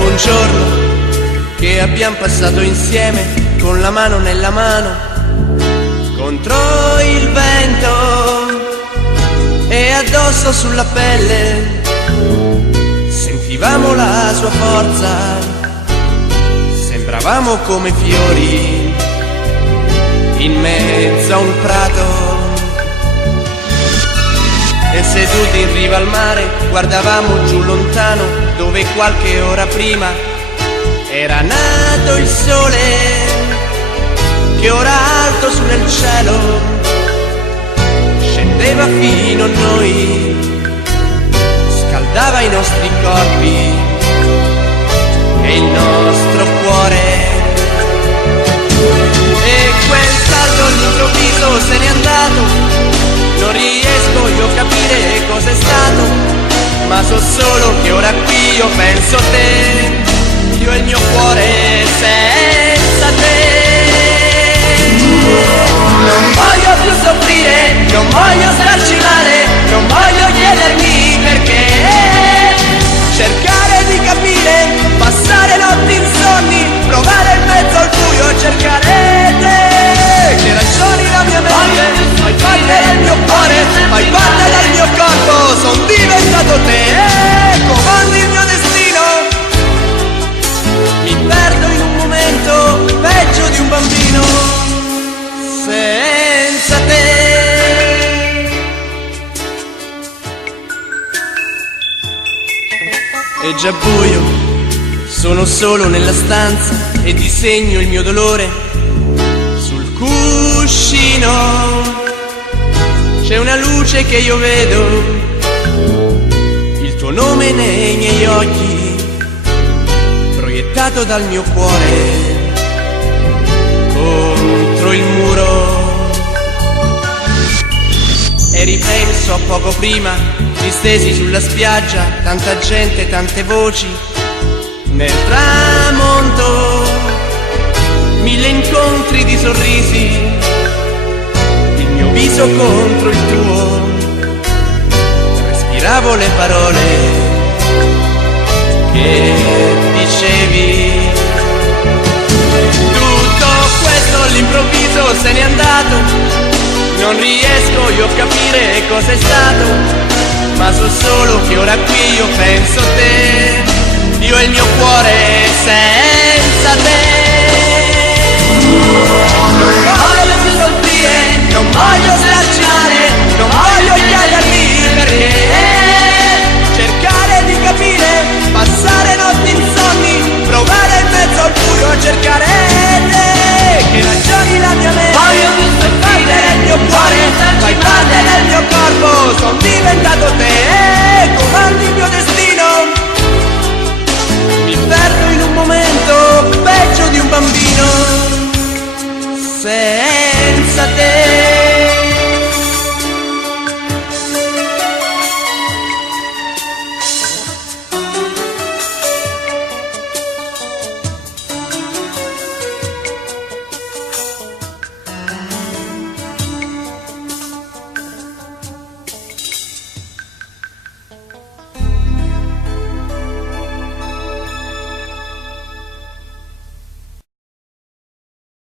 dopo un giorno che abbiam passato insieme, con la mano nella mano, contro il vento e addosso sulla pelle, sentivamo la sua forza, sembravamo come fiori in mezzo a un prato. E seduti in riva al mare guardavamo giù lontano, dove qualche ora prima era nato il sole, che ora alto su nel cielo scendeva fino a noi, scaldava i nostri corpi e il nostro cuore. E quel salto all'improvviso se n'è andato, non riesco io a capire cos'è stato, ma so solo che ora qui io penso a te, io e il mio cuore senza te. Non voglio più soffrire, non voglio starci male, non voglio chiedermi perché, cercare di capire, passare notti insonni, provare in mezzo al buio, cercare te, che ragioni la mia mente, fai parte del mio cuore, fai parte del mio corpo, son diventato te, comandi il mio destino, mi perdo in un momento peggio di un bambino senza te. È già buio, sono solo nella stanza e disegno il mio dolore sul cuscino. C'è una luce che io vedo, il tuo nome nei miei occhi, proiettato dal mio cuore contro il muro. E ripenso a poco prima, distesi sulla spiaggia, tanta gente, tante voci, nel tramonto, mille incontri di sorrisi, il mio viso contro il tuo, respiravo le parole che dicevi. Tutto questo all'improvviso se n'è andato, non riesco io a capire cos'è stato, ma so solo che ora qui io penso a te, io e il mio cuore sei